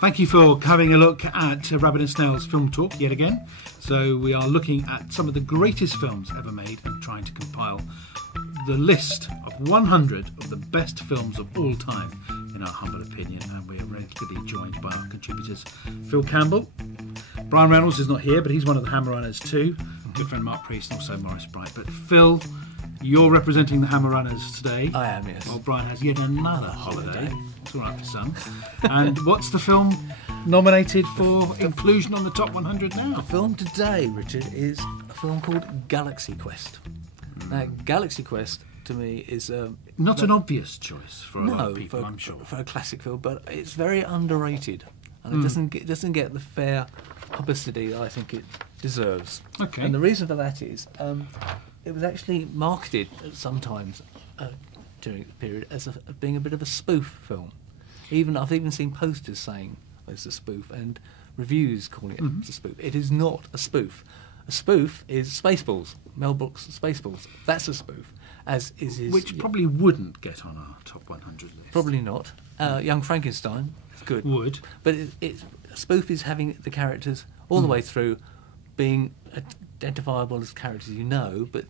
Thank you for having a look at Rabbit and Snail's Film Talk yet again. So we are looking at some of the greatest films ever made and trying to compile the list of 100 of the best films of all time, in our humble opinion. And we are regularly joined by our contributors, Phil Campbell. Brian Reynolds is not here, but he's one of the Hammer Runners too. Good friend Mark Priest and also Maurice Bright. But Phil, you're representing the Hammer Runners today. I am, yes. Well, Brian has yet another holiday. It's all right for some. And what's the film nominated for inclusion on the top 100 now? The film today, Richard, is a film called Galaxy Quest. Now, Galaxy Quest, to me, is... not an obvious choice for a lot of people, I'm sure. For a classic film, but it's very underrated. And it doesn't get the fair publicity that I think it deserves. Okay. And the reason for that is it was actually marketed sometimes during the period as being a bit of a spoof film. I've even seen posters saying it's a spoof and reviews calling it a spoof. It is not a spoof. A spoof is Spaceballs, Mel Brooks' Spaceballs. That's a spoof, as is his... Which probably wouldn't get on our top 100 list. Probably not. Young Frankenstein is good. Would. But a spoof is having the characters all the way through being identifiable as characters you know, but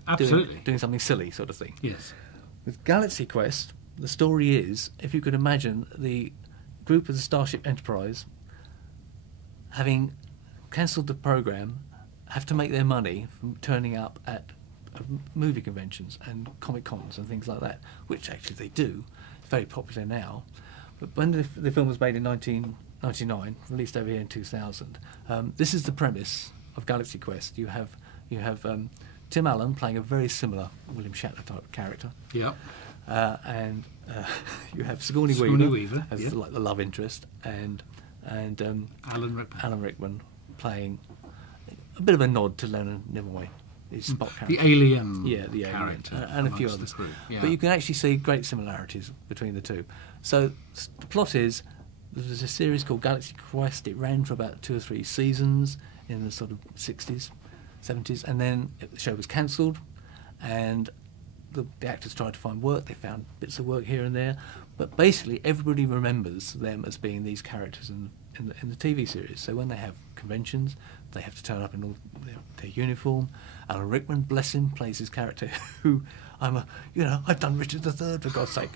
doing something silly sort of thing. Yes. With Galaxy Quest, the story is, if you could imagine the group of the Starship Enterprise having cancelled the programme, have to make their money from turning up at movie conventions and Comic Cons and things like that, which actually they do. It's very popular now. But when the film was made in 1999, released over here in 2000, this is the premise of Galaxy Quest. You have Tim Allen playing a very similar William Shatner type character. Yeah. And you have Sigourney Weaver as like the love interest, and Alan Rickman playing a bit of a nod to Leonard Nimoy, his Spock character. The alien the character. alien, and a few others. Yeah. But you can actually see great similarities between the two. So the plot is, there's a series called Galaxy Quest. It ran for about 2 or 3 seasons in the sort of 60s, 70s, and then the show was cancelled, and the actors tried to find work. They found bits of work here and there, but basically everybody remembers them as being these characters in the TV series. So when they have conventions, they have to turn up in all their uniform. Alan Rickman, bless him, plays his character who I've done Richard III for God's sake,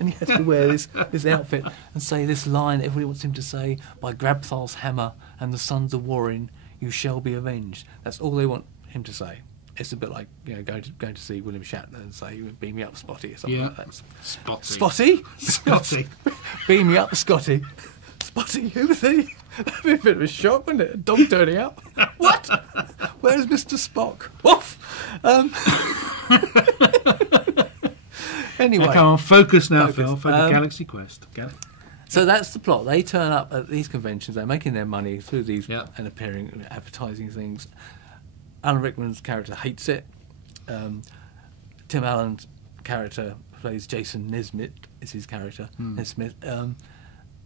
and he has to wear this outfit and say this line that everybody wants him to say: "By Grabthar's hammer and the sons of Warren, you shall be avenged." That's all they want him to say. It's a bit like going to see William Shatner and say, "Beam me up, Spotty," or something like that. Spotty. Beam me up, Scotty. Spotty, who was he? That'd be a bit of a shock, wouldn't it? A dog turning up. What? Where's Mr. Spock? Woof! Anyway. Come on, focus now, Phil. Focus. Galaxy Quest. So that's the plot. They turn up at these conventions. They're making their money through these and appearing in advertising things. Alan Rickman's character hates it. Tim Allen's character plays Jason Nesmith, is his character, Nesmith.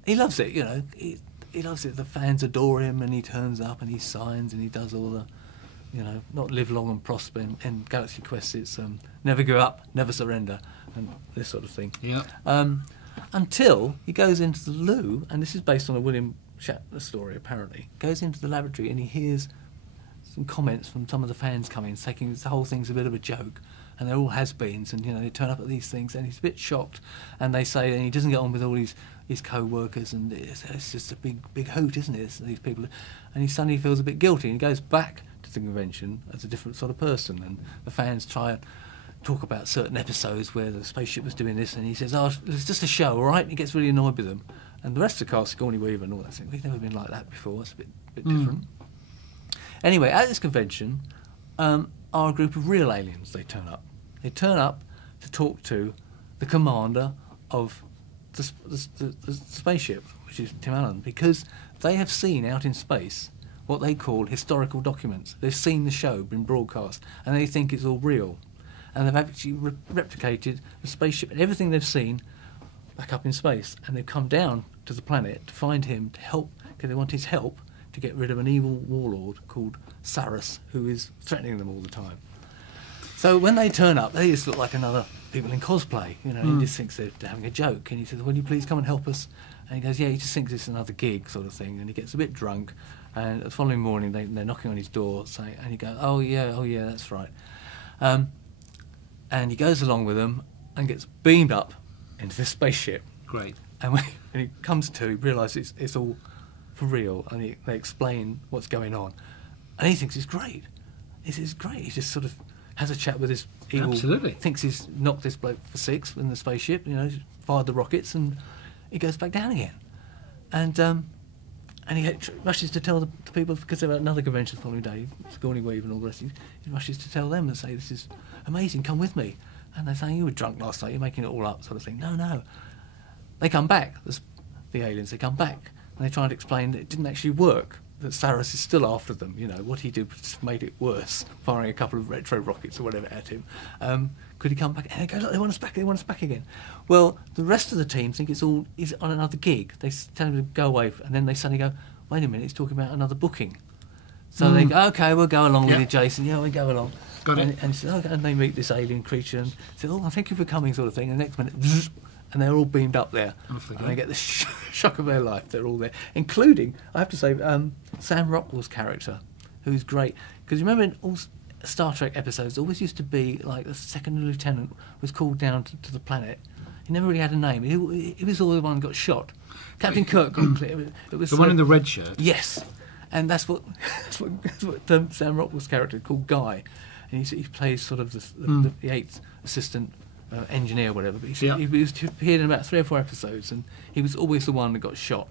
He loves it, he loves it. The fans adore him, and he turns up and he signs and he does all the, not live long and prosper. In Galaxy Quest, it's never give up, never surrender, and this sort of thing. Yeah. Until he goes into the loo, and this is based on a William Shatner story, apparently. Goes into the laboratory and he hears some comments from some of the fans coming, taking the whole thing's a bit of a joke, and they're all has-beens, and they turn up at these things, and he's a bit shocked, and they say, and he doesn't get on with all his co-workers, and it's just a big hoot, isn't it? These people, and he suddenly feels a bit guilty, and he goes back to the convention as a different sort of person, and the fans try and talk about certain episodes where the spaceship was doing this, and he says, "Oh, it's just a show, all right?" And he gets really annoyed with them, and the rest of the cast, Sigourney Weaver and all that, we've never been like that before. It's a bit different. Anyway, at this convention are a group of real aliens. They turn up. They turn up to talk to the commander of the spaceship, which is Tim Allen, because they have seen out in space what they call historical documents. They've seen the show been broadcast, and they think it's all real. And they've actually replicated the spaceship and everything they've seen back up in space. And they've come down to the planet to find him, to help, because they want his help to get rid of an evil warlord called Saras, who is threatening them all the time. So when they turn up, they just look like another people in cosplay, He just thinks they're having a joke, and he says, "Will you please come and help us?" And he goes, yeah, he just thinks it's another gig sort of thing. And he gets a bit drunk. And the following morning, they're knocking on his door, saying, and he goes, oh yeah, that's right. And he goes along with them and gets beamed up into this spaceship. Great. And when he comes to, he realises it's all for real, and they explain what's going on. And he thinks it's great. It's great. He just sort of has a chat with this evil... Absolutely. Thinks he's knocked this bloke for six in the spaceship, fired the rockets, and he goes back down again. And he rushes to tell the people, because they're at another convention the following day, Sigourney Weaver and all the rest, he rushes to tell them and say, this is amazing, come with me. And they're saying, you were drunk last night, you're making it all up, sort of thing. No. They come back, the aliens, they come back, and they try to explain that it didn't actually work, that Saras is still after them. What he did just made it worse, firing a couple of retro rockets or whatever at him. Could he come back? And they go, look, they want us back again. Well, the rest of the team think he's on another gig. They tell him to go away, and then they suddenly go, wait a minute, he's talking about another booking. So they go, OK, we'll go along with you, Jason. Yeah, we'll go along. Got it. And they meet this alien creature and say, oh, thank you for coming, sort of thing. And the next minute, and they're all beamed up there. And they get the shock of their life. They're all there, including, I have to say, Sam Rockwell's character, who's great. Because remember in all Star Trek episodes, there always used to be, like, the second lieutenant was called down to the planet. He never really had a name. He was all the one who got shot. Captain Kirk got clear. It was the one in the red shirt. Yes. And that's what Sam Rockwell's character called Guy. And he plays sort of the eighth assistant engineer or whatever. But he appeared in about 3 or 4 episodes, and he was always the one that got shot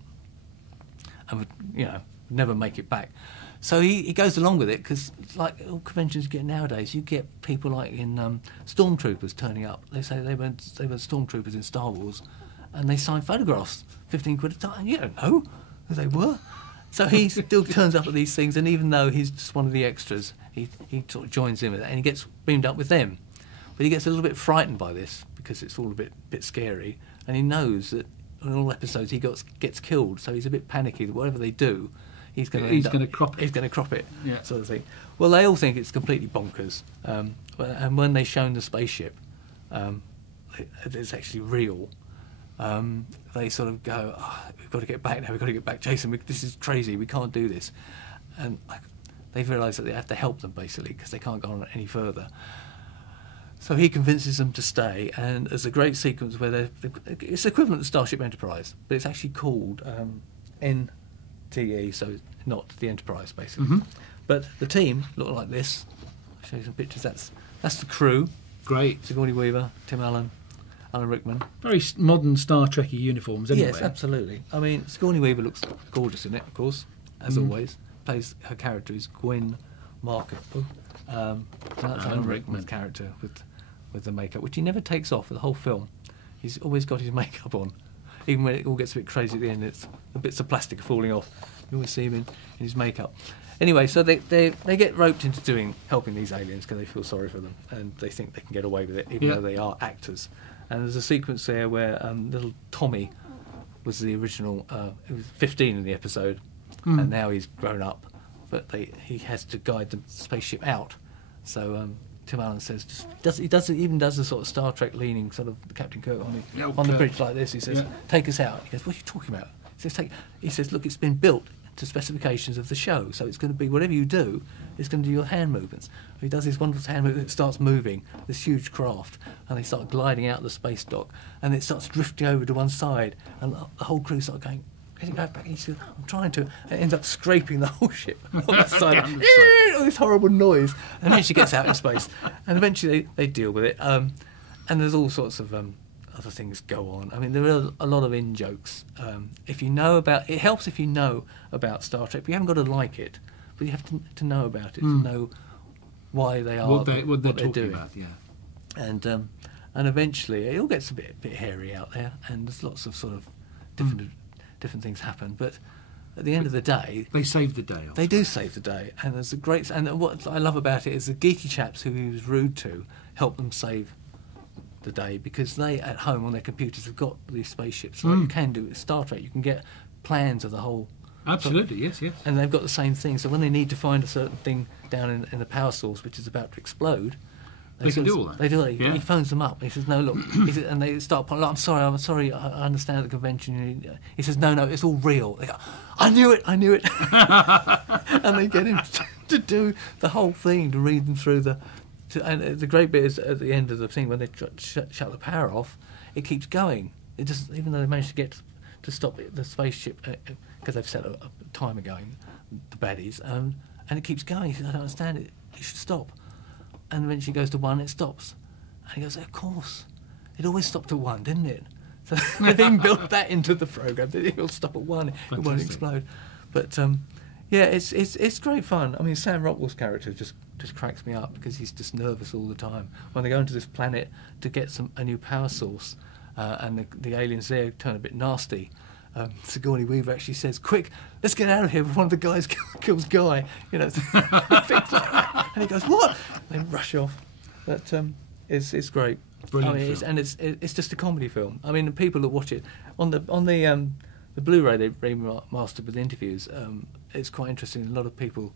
and would, never make it back. So he goes along with it, because like all conventions you get nowadays, you get people like in stormtroopers turning up. They say they were stormtroopers in Star Wars, and they sign photographs, 15 quid a time. You don't know who they were. So he still turns up at these things, and even though he's just one of the extras, he sort of joins in with it, and he gets beamed up with them. But he gets a little bit frightened by this, because it's all a bit scary, and he knows that in all episodes he gets killed, so he's a bit panicky that whatever they do, he's going to crop it, yeah. Sort of thing. Well, they all think it's completely bonkers, and when they're shown the spaceship, it's actually real. They sort of go, we've got to get back now, we've got to get back, Jason, this is crazy, we can't do this. And they've realised that they have to help them, basically, because they can't go on any further. So he convinces them to stay, and there's a great sequence where it's equivalent to Starship Enterprise, but it's actually called NTE, so not the Enterprise, basically. Mm-hmm. But the team look like this. I'll show you some pictures. That's the crew. Great. Sigourney Weaver, Tim Allen, Alan Rickman. Very modern Star Trek-y uniforms, anyway. Yes, absolutely. I mean, Sigourney Weaver looks gorgeous in it, of course, as always. Plays her character is Gwen Markle. That's Alan Rickman's character with the makeup, which he never takes off for the whole film. He's always got his makeup on. Even when it all gets a bit crazy at the end, it's the bits of plastic are falling off. You always see him in his makeup. Anyway, so they get roped into helping these aliens because they feel sorry for them, and they think they can get away with it, even though they are actors. And there's a sequence there where little Tommy was the original. He was 15 in the episode, and now he's grown up. But he has to guide the spaceship out. So Tim Allen says he even does the sort of Star Trek leaning sort of Captain Kirk on the bridge like this. He says, "Take us out." He goes, "What are you talking about?" He says, "Look, it's been built to specifications of the show, so it's going to be whatever you do, it's going to do your hand movements." He does this wonderful hand movement. It starts moving this huge craft, and they start gliding out of the space dock, and it starts drifting over to one side, and the whole crew start going, "Get it back!" And he says, "I'm trying to." And it ends up scraping the whole ship on the side. All this horrible noise, and then she gets out in space, and eventually they deal with it. And there's all sorts of other things go on. I mean, there are a lot of in-jokes. If you know about... It helps if you know about Star Trek, but you haven't got to like it. But you have to know about it, to know why they are... What they're talking doing. about, yeah. And eventually, it all gets a bit hairy out there, and there's lots of sort of different things happen. But at the end of the day... They save the day. They do save the day. And there's a great... And what I love about it is the geeky chaps who he was rude to help them save the day, because they at home on their computers have got these spaceships like you can do with Star Trek. You can get plans of the whole... Absolutely, yes. And they've got the same thing, so when they need to find a certain thing down in the power source which is about to explode, They can do all that. They do it. Yeah. He phones them up. He says, "No, look," and they start. "I'm sorry. I understand the convention." He says, "No, it's all real." They go, "I knew it." And they get him to do the whole thing, to read them through and the great bit is at the end of the thing when they shut the power off. It keeps going. It just, even though they managed to get to stop the spaceship because they've set a timer going, the baddies, and it keeps going. He says, "I don't understand it. It should stop." And when she goes to 1, it stops. And he goes, "Of course. It always stopped at 1, didn't it?" So they've even built that into the programme, that it will stop at 1, it won't explode. But yeah, it's great fun. I mean, Sam Rockwell's character just cracks me up because he's just nervous all the time. When they go into this planet to get a new power source, and the aliens there turn a bit nasty, Sigourney Weaver actually says, "Quick, let's get out of here before one of the guys kills Guy." Things like that. And he goes, "What?" And they rush off. But it's great. Brilliant film. It's just a comedy film. I mean, the people that watch it on the Blu-ray they remastered with interviews. It's quite interesting. A lot of people,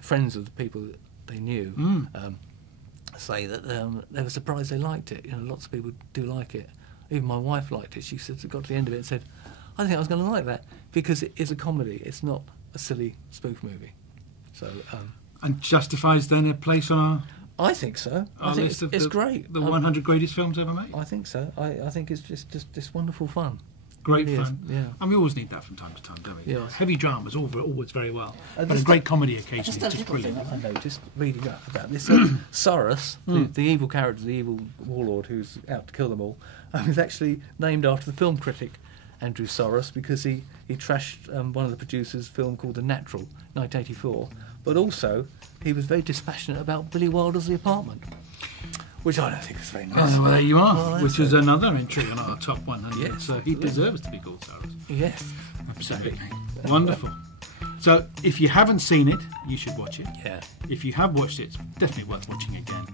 friends of the people that they knew, say that they were surprised they liked it. Lots of people do like it. Even my wife liked it. She said, got to the end of it and said, "I think I was going to like that," because it is a comedy. It's not a silly spoof movie. So and justifies then a place on I think so. our I think list of it's great. The 100 greatest films ever made. I think so. I think it's just wonderful fun. Great It really fun. is, yeah. And we always need that from time to time, don't we? Yes. Heavy dramas always very well. But a just great comedy occasionally Just is a just little brilliant. thing I know, just reading up about this. Soros, the evil character, the evil warlord who's out to kill them all, is actually named after the film critic Andrew Soros because he trashed one of the producers' film called The Natural, 1984. But also, he was very dispassionate about Billy Wilder's The Apartment, which I don't think is very nice. Well, there you are, Well, which is another entry on our top 100. Yes, so he deserves to be called Cyrus. Yes. Absolutely. Wonderful. So if you haven't seen it, you should watch it. Yeah. If you have watched it, it's definitely worth watching again.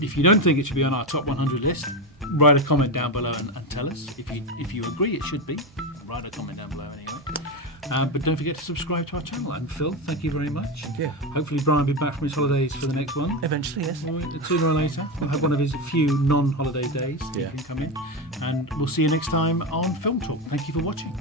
If you don't think it should be on our top 100 list, write a comment down below and tell us. If you agree it should be, write a comment down below anyway. But don't forget to subscribe to our channel. And Phil, thank you very much. Thank you. Hopefully Brian will be back from his holidays for the next one. Eventually, yes. Sooner or later. We'll have one of his few non-holiday days. Yeah. He can come in. And we'll see you next time on Film Talk. Thank you for watching.